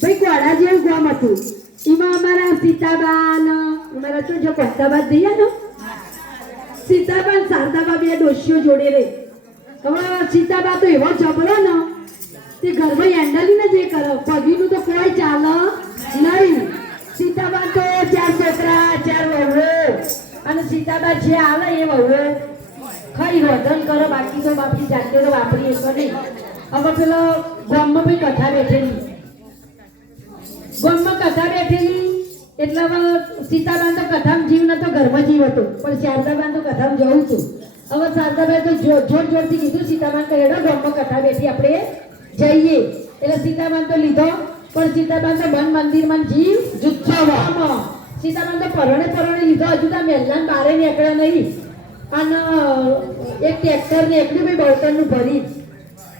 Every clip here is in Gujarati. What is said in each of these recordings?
ભાઈ કોડા જેવું ગામ હતું. એમાં અમારા સીતાબા ને અમારા તો જો કોસ્તાબા જઈએ ને? સીતાબા ને શારદાબા બે ડોશીઓ જોડે રહી. હવે સીતાબા તો એવો જબરો ને, તે ઘરમાં હેન્ડલી ને જે કરો. પગીનું તો કોઈ ચાલે નહીં. સીતાબા તો ચાર છોકરા, ચાર વહુ અને સીતાબા જે આવે એ વહુ ખરી રોધન કરો, બાકી તો બાપી જાતે તો વાપરીએ તો નહીં. હવે પેલો ગામમાં બી કથા બેઠેલી. કથા બેઠેલી. એટલે હવે સીતાબાન તો કથામાં જીવ નતો ઘરમાં જીવ હતો. પણ શારદાબાન તો કથામાં જવું હતું. હવે શારદાબાઈ તો જોર જોરથી કીધું, સીતાબાન કહે, હેડો ગામમાં કથા બેઠી આપણે જઈએ. એટલે સીતાબાન તો લીધો. પણ સીતાબાન તો મન મંદિરમાં જીવ જુચ્છો આમાં. સીતાબાન તો પરણે પરણે લીધો. હજુ તો મહેલાન બારે નીકળ્યા નહીં. અને એક ટ્રેક્ટર ને એટલું બી બળતણનું ભરી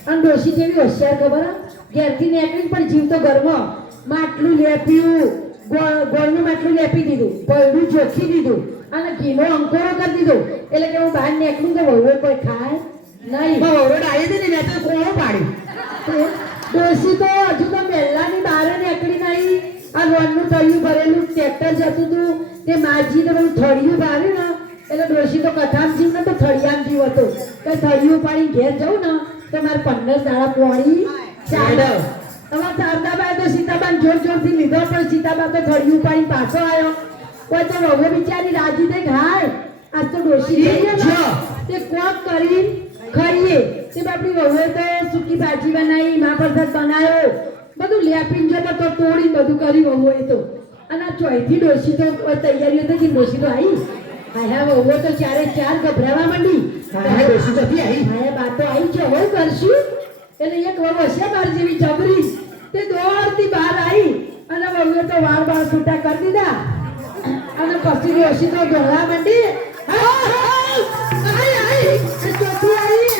અને ડોશી જેવી હોશિયાર ખબર? ઘેરથી નીકળી પણ જીવ તો ઘરમાં. માટલું લેપ્યું ગોળ ગોળનું માટલું લેપી દીધું પૈડું ચોખી દીધું અને ઘીનો અંકોરો કરી દીધો. એટલે કે હું બહાર નીકળું તો વહુએ કોઈ ખાય નહીં. વહુરો આવી હતી ને મેં તો કોણો પાડ્યું તો તો હજુ તો મહેલાની બહાર નીકળી નહીં. આ રોડનું થળિયું ભરેલું ટ્રેક્ટર જતું હતું. તે માજીને તો બધું થળિયું ભાર્યું ને. એટલે ડોશી તો કથામ જીવ ને તો થળિયામ જીવ હતો. કે થળિયું પાડી ઘેર જવું ને તો મારે પંદર દાડા પોણી ચાલે હવે શારદાબાઈ તો સીતાબાન જોર જોરથી લીધો પણ સીતાબા તો થળિયું પાણી પાછો આવ્યો કોઈ તો વહુ બિચારી રાજી થઈ હાય આજ તો ડોશી તે કોક કરી ખરીએ. તે બાપડી વહુએ તો સૂકી ભાજી બનાવી મા પ્રસાદ બનાવ્યો. બધું જો તો તોડી બધું કર્યું વહુએ તો. અને આ ડોશી તો તૈયારીઓ થઈ ડોશી તો આવી હા હા વહુએ તો ચારે ચાર ગભરાવા માંડી. હા ડોશી તો આવી હા બા તો આવી છે હવે કરશું? એટલે એક વહુ હશે બાર જેવી જબરી તે દોડતી બહાર આવી અને તો વાળ બાળ છૂટા કરી દીધા. અને પછી ડોશી તો ગોળા માંડી.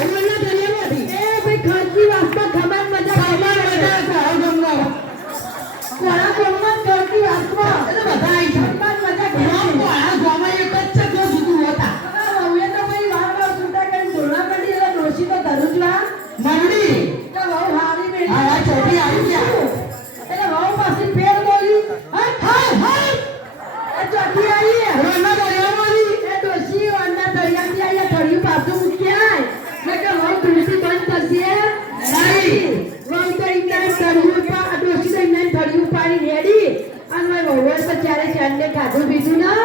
એમના આવી હતા. તો ભાઈ વાળ બાળ છૂટા કરીને ઢોળવા માંડી પાડી રેડી અને મારી વહુએ તો ચારે ચાંદે ખાધું પીધું ના